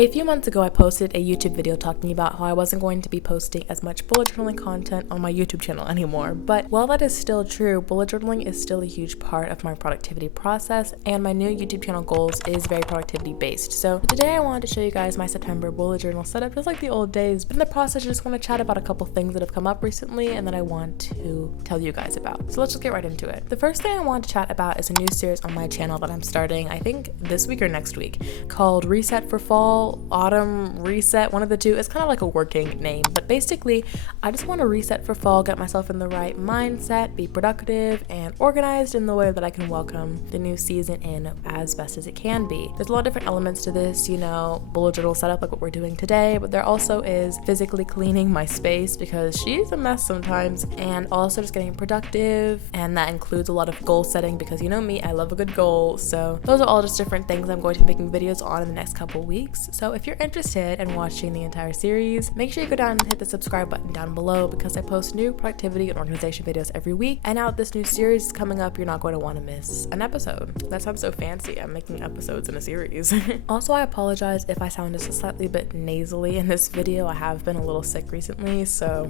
A few months ago, I posted a YouTube video talking about how I wasn't going to be posting as much bullet journaling content on my YouTube channel anymore, but while that is still true, bullet journaling is still a huge part of my productivity process, and my new YouTube channel goals is very productivity based. So today I wanted to show you guys my September bullet journal setup just like the old days, but in the process I just want to chat about a couple things that have come up recently and that I want to tell you guys about. So let's just get right into it. The first thing I want to chat about is a new series on my channel that I'm starting, I think this week or next week, called Reset for Fall, Autumn, Reset, one of the two. It's kind of like a working name, but basically I just want to reset for fall, get myself in the right mindset, be productive and organized in the way that I can welcome the new season in as best as it can be. There's a lot of different elements to this, bullet journal setup like what we're doing today, but there also is physically cleaning my space because she's a mess sometimes, and also just getting productive, and that includes a lot of goal setting because you know me, I love a good goal. So those are all just different things I'm going to be making videos on in the next couple weeks. So if you're interested in watching the entire series, make sure you go down and hit the subscribe button down below because I post new productivity and organization videos every week, and now that this new series is coming up, you're not going to want to miss an episode. That sounds so fancy, I'm making episodes in a series. Also, I apologize if I sound just a slightly bit nasally in this video. I have been a little sick recently, so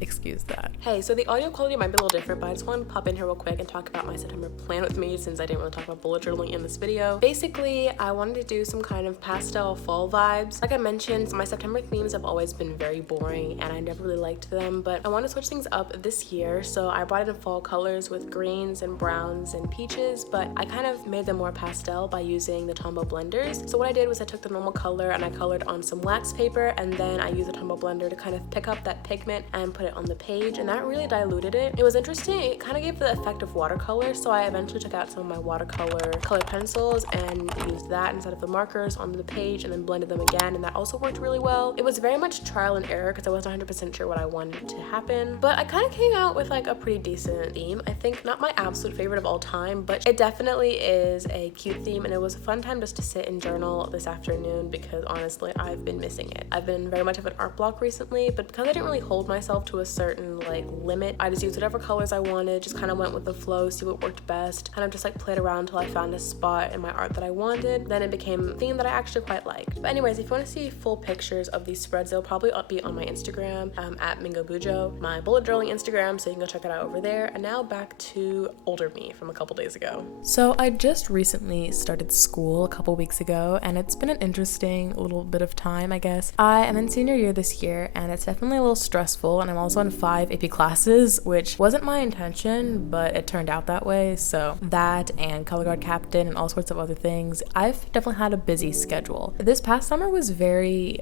excuse that. Hey, so the audio quality might be a little different, but I just wanted to pop in here real quick and talk about my September plan with me since I didn't really talk about bullet journaling in this video. Basically, I wanted to do some kind of pastel fall vibes. Like I mentioned, my September themes have always been very boring and I never really liked them, but I want to switch things up this year, so I brought in fall colors with greens and browns and peaches, but I kind of made them more pastel by using the Tombow blenders. So what I did was I took the normal color and I colored on some wax paper, and then I used the Tombow blender to kind of pick up that pigment and put it on the page, and that really diluted it. It was interesting. It kind of gave the effect of watercolor, so I eventually took out some of my watercolor colored pencils and used that instead of the markers on the page, and then blended them again, and that also worked really well. It was very much trial and error because I wasn't 100% sure what I wanted to happen, but I kind of came out with like a pretty decent theme. I think not my absolute favorite of all time, but it definitely is a cute theme, and it was a fun time just to sit and journal this afternoon because honestly I've been missing it. I've been very much of an art block recently, but because I didn't really hold myself to a certain limit, I just used whatever colors I wanted, just kind of went with the flow, see what worked best, kind of just like played around until I found a spot in my art that I wanted. Then it became a theme that I actually quite liked. But anyways, if you want to see full pictures of these spreads, they'll probably be on my Instagram at bujo, my bullet journaling Instagram, so you can go check it out over there. And now back to older me from a couple days ago. So I just recently started school a couple weeks ago, and it's been an interesting little bit of time, I guess. I am in senior year this year, and it's definitely a little stressful, and I'm also in 5 AP classes, which wasn't my intention, but it turned out that way. So that and color guard captain and all sorts of other things. I've definitely had a busy schedule. This past summer was very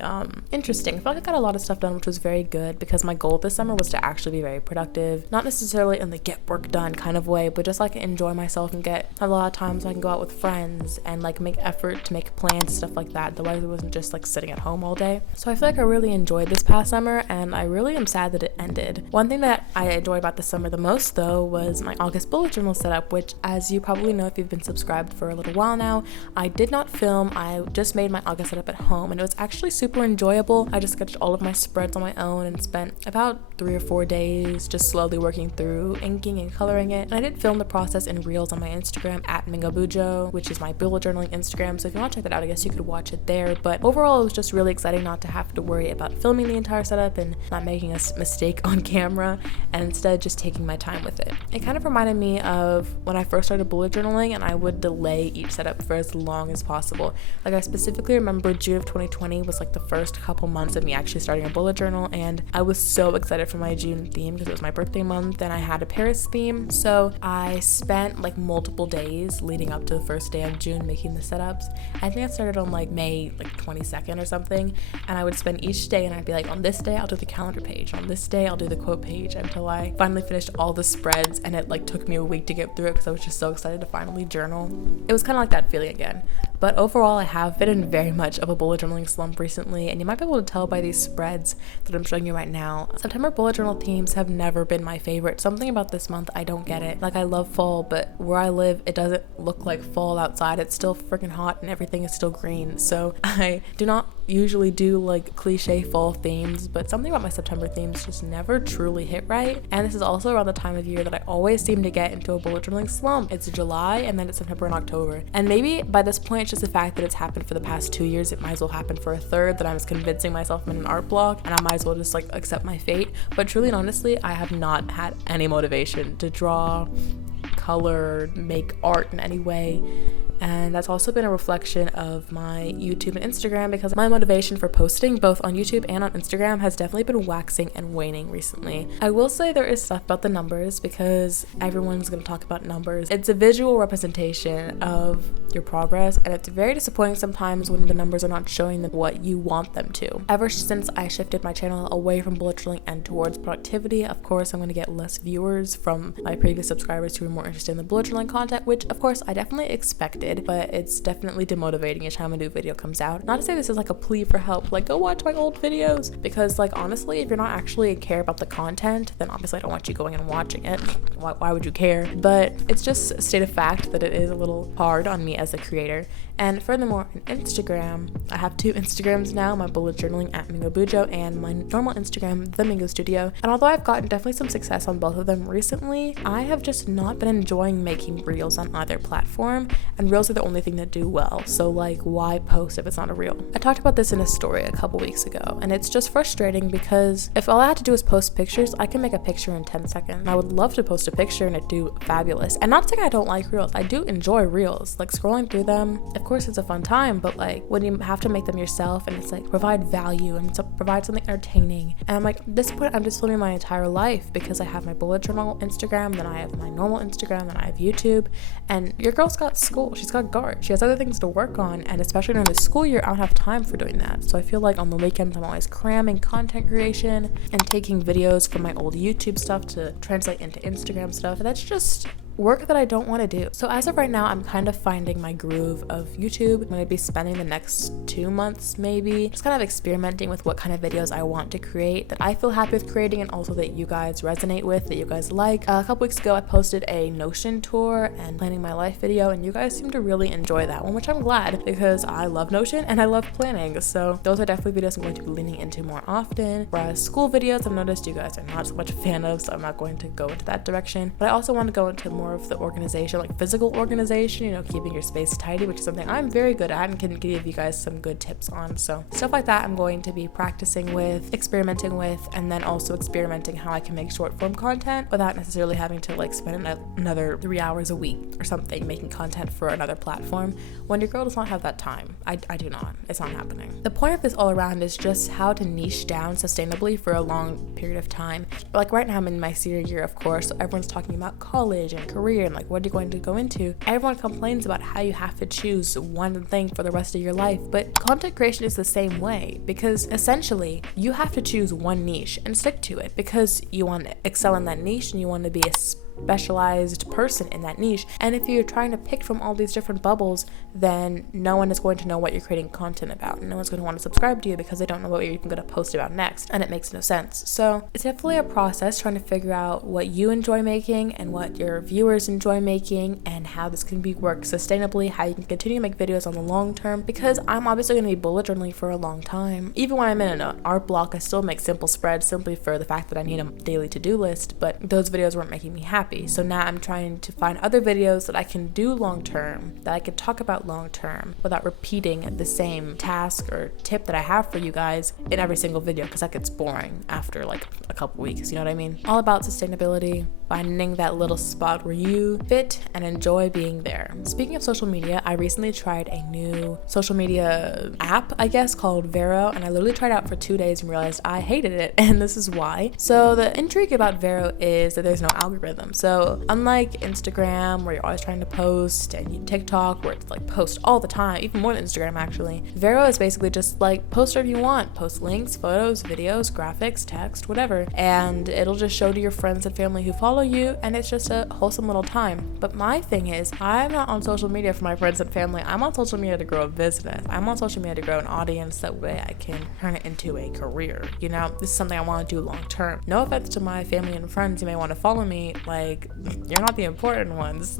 interesting. I felt like I got a lot of stuff done, which was very good because my goal this summer was to actually be very productive, not necessarily in the get work done kind of way, but just like enjoy myself and have a lot of times so I can go out with friends and like make effort to make plans, stuff like that. Otherwise it wasn't just like sitting at home all day. So I feel like I really enjoyed this past summer, and I really am sad that it ended. One thing that I enjoyed about this summer the most though was my August bullet journal setup, which, as you probably know if you've been subscribed for a little while now, I did not film. I just made my August setup at home, and it was actually super enjoyable. I just sketched all of my spreads on my own and spent about 3 or 4 days just slowly working through inking and coloring it. And I did film the process in reels on my Instagram at bujo, which is my bullet journaling Instagram, so if you want to check that out, I guess you could watch it there. But overall it was just really exciting not to have to worry about filming the entire setup and not making a mistake on camera, and instead just taking my time with it. It kind of reminded me of when I first started bullet journaling, and I would delay each setup for as long as possible. Like I specifically remember June of 2020 was like the first couple months of me actually starting a bullet journal, and I was so excited for my June theme because it was my birthday month and I had a Paris theme. So I spent like multiple days leading up to the first day of June making the setups. I think I started on like May 22nd or something, and I would spend each day and I'd be like, on this day I'll do the calendar page, on this day I'll do the quote page, until I finally finished all the spreads, and it like took me a week to get through it because I was just so excited to finally journal. It was kind of like that feeling again. But overall I have been in very much of a bullet journaling slump recently, and you might be able to tell by these spreads that I'm showing you right now. September bullet journal themes have never been my favorite. Something about this month, I don't get it. Like I love fall, but where I live it doesn't look like fall outside. It's still freaking hot and everything is still green. So I do not usually do like cliche fall themes, but something about my September themes just never truly hit right. And this is also around the time of year that I always seem to get into a bullet journaling slump. It's July and then it's September and October, and maybe by this point it's just the fact that it's happened for the past 2 years. It might as well happen for a third, that I was convincing myself I'm in an art block and I might as well just like accept my fate. But truly and honestly, I have not had any motivation to draw, color, make art in any way. And that's also been a reflection of my YouTube and Instagram, because my motivation for posting both on YouTube and on Instagram has definitely been waxing and waning recently. I will say there is stuff about the numbers, because everyone's going to talk about numbers. It's a visual representation of your progress, and it's very disappointing sometimes when the numbers are not showing them what you want them to. Ever since I shifted my channel away from bullet journaling and towards productivity, of course I'm going to get less viewers from my previous subscribers who were more interested in the bullet journaling content, which of course I definitely expected. But it's definitely demotivating each time a new video comes out. Not to say this is like a plea for help, like go watch my old videos, because like honestly, if you're not actually care about the content, then obviously I don't want you going and watching it. Why would you care? But it's just a state of fact that it is a little hard on me as a creator. And furthermore, on Instagram, I have 2 Instagrams now, my bullet journaling at Mingo Bujo and my normal Instagram, the Mingo Studio. And although I've gotten definitely some success on both of them recently, I have just not been enjoying making reels on either platform, and reels are the only thing that do well. So like, why post if it's not a reel? I talked about this in a story a couple weeks ago, and it's just frustrating because if all I had to do is post pictures, I can make a picture in 10 seconds. I would love to post a picture and it do fabulous. And not saying I don't like reels, I do enjoy reels. Like scrolling through them, of course it's a fun time, but like when you have to make them yourself and it's like provide value and provide something entertaining, and I'm like, at this point I'm just living my entire life, because I have my bullet journal Instagram, then I have my normal Instagram, then I have YouTube, and your girl's got school, she's got guard, she has other things to work on, and especially during the school year I don't have time for doing that. So I feel like on the weekends I'm always cramming content creation and taking videos from my old YouTube stuff to translate into Instagram stuff, and that's just work that I don't want to do. So as of right now, I'm kind of finding my groove of YouTube. I'm going to be spending the next 2 months maybe just kind of experimenting with what kind of videos I want to create, that I feel happy with creating, and also that you guys resonate with, that you guys like. A couple weeks ago I posted a Notion tour and planning my life video, and you guys seem to really enjoy that one, which I'm glad, because I love Notion and I love planning. So those are definitely videos I'm going to be leaning into more often. Whereas school videos, I've noticed you guys are not so much a fan of, so I'm not going to go into that direction. But I also want to go into more of the organization, like physical organization, you know, keeping your space tidy, which is something I'm very good at and can give you guys some good tips on. So stuff like that I'm going to be practicing with, experimenting with, and then also experimenting how I can make short form content without necessarily having to like spend another 3 hours a week or something making content for another platform when your girl does not have that time. I do not. It's not happening. The point of this all around is just how to niche down sustainably for a long period of time. Like right now I'm in my senior year, of course, so everyone's talking about college and career and like what are you going to go into. Everyone complains about how you have to choose one thing for the rest of your life, but content creation is the same way, because essentially you have to choose one niche and stick to it, because you want to excel in that niche and you want to be a specialized person in that niche. And if you're trying to pick from all these different bubbles, then no one is going to know what you're creating content about. No one's going to want to subscribe to you because they don't know what you're even going to post about next, and it makes no sense. So it's definitely a process trying to figure out what you enjoy making and what your viewers enjoy making, and how this can be worked sustainably, how you can continue to make videos on the long term, because I'm obviously going to be bullet journaling for a long time. Even when I'm in an art block, I still make simple spreads simply for the fact that I need a daily to-do list, but those videos weren't making me happy. So now I'm trying to find other videos that I can do long term, that I can talk about long term without repeating the same task or tip that I have for you guys in every single video, because that gets boring after like a couple weeks, you know what I mean? All about sustainability, finding that little spot where you fit and enjoy being there. Speaking of social media, I recently tried a new social media app, I guess, called Vero, and I literally tried it out for 2 days and realized I hated it, and this is why. So the intrigue about Vero is that there's no algorithm. So unlike Instagram, where you're always trying to post, and TikTok, where it's like post all the time, even more than Instagram actually, Vero is basically just like post whatever you want. Post links, photos, videos, graphics, text, whatever, and it'll just show to your friends and family who follow you, and it's just a wholesome little time. But my thing is, I'm not on social media for my friends and family. I'm on social media to grow a business. I'm on social media to grow an audience, that way I can turn it into a career. You know, this is something I want to do long term. No offense to my family and friends, you may want to follow me, like like, you're not the important ones.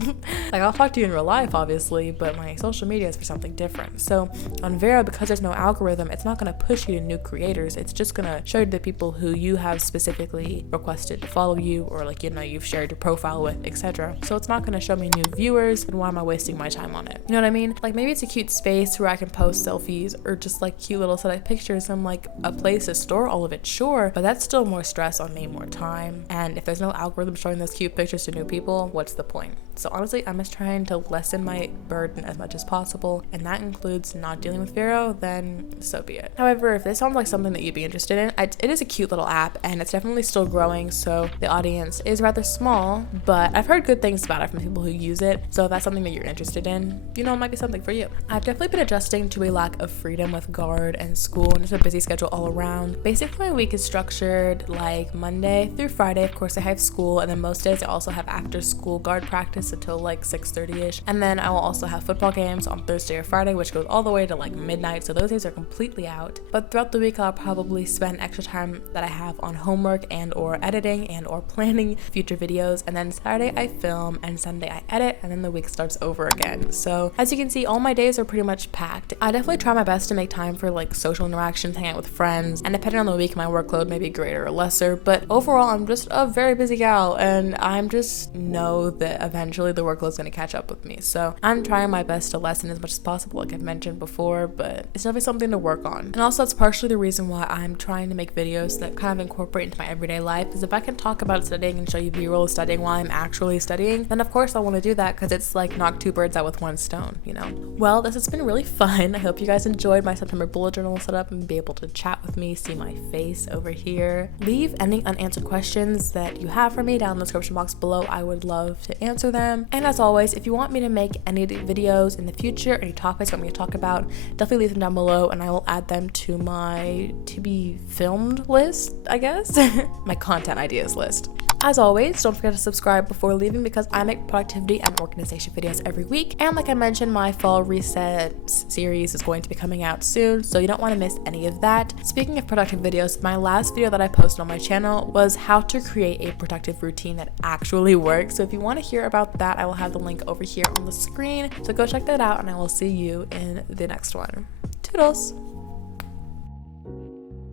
Like, I'll talk to you in real life, obviously, but my social media is for something different. So on Vero, because there's no algorithm, it's not going to push you to new creators. It's just going to show you the people who you have specifically requested to follow you, or like, you know, you've shared your profile with, etc. So it's not going to show me new viewers, and why am I wasting my time on it? You know what I mean? Like, maybe it's a cute space where I can post selfies or just like cute little set of pictures and like a place to store all of it, sure, but that's still more stress on me, more time. And if there's no algorithm showing those cute pictures to new people, what's the point? So honestly, I'm just trying to lessen my burden as much as possible, and that includes not dealing with Vero, then so be it. However, if this sounds like something that you'd be interested in, it is a cute little app, and it's definitely still growing, so the audience is rather small, but I've heard good things about it from people who use it. So if that's something that you're interested in, you know, it might be something for you. I've definitely been adjusting to a lack of freedom with guard and school, and it's a busy schedule all around. Basically, my week is structured like Monday through Friday. Of course, I have school, and then most days I also have after school guard practice until like 6:30ish, and then I will also have football games on Thursday or Friday, which goes all the way to like midnight, so those days are completely out. But throughout the week, I'll probably spend extra time that I have on homework and or editing and or planning future videos, and then Saturday I film and Sunday I edit, and then the week starts over again. So as you can see, all my days are pretty much packed. I definitely try my best to make time for like social interactions, hang out with friends, and depending on the week, my workload may be greater or lesser, but overall I'm just a very busy gal, and I'm just know that eventually the workload's going to catch up with me. So I'm trying my best to lessen as much as possible, like I've mentioned before, but it's definitely something to work on. And also that's partially the reason why I'm trying to make videos that kind of incorporate into my everyday life, because if I can talk about studying and show you B-roll studying while I'm actually studying, then of course I want to do that, because it's like knock two birds out with one stone, you know? Well, this has been really fun. I hope you guys enjoyed my September bullet journal setup and be able to chat with me, see my face over here. Leave any unanswered questions that you have for me down in the description box below. I would love to answer them. And as always, if you want me to make any videos in the future, any topics you want me to talk about, definitely leave them down below and I will add them to my to be filmed list, I guess. My content ideas list. As always, don't forget to subscribe before leaving, because I make productivity and organization videos every week. And like I mentioned, my fall reset series is going to be coming out soon, so you don't want to miss any of that. Speaking of productive videos, my last video that I posted on my channel was how to create a productive routine that actually works. So if you want to hear about that, I will have the link over here on the screen. So go check that out, and I will see you in the next one. Toodles!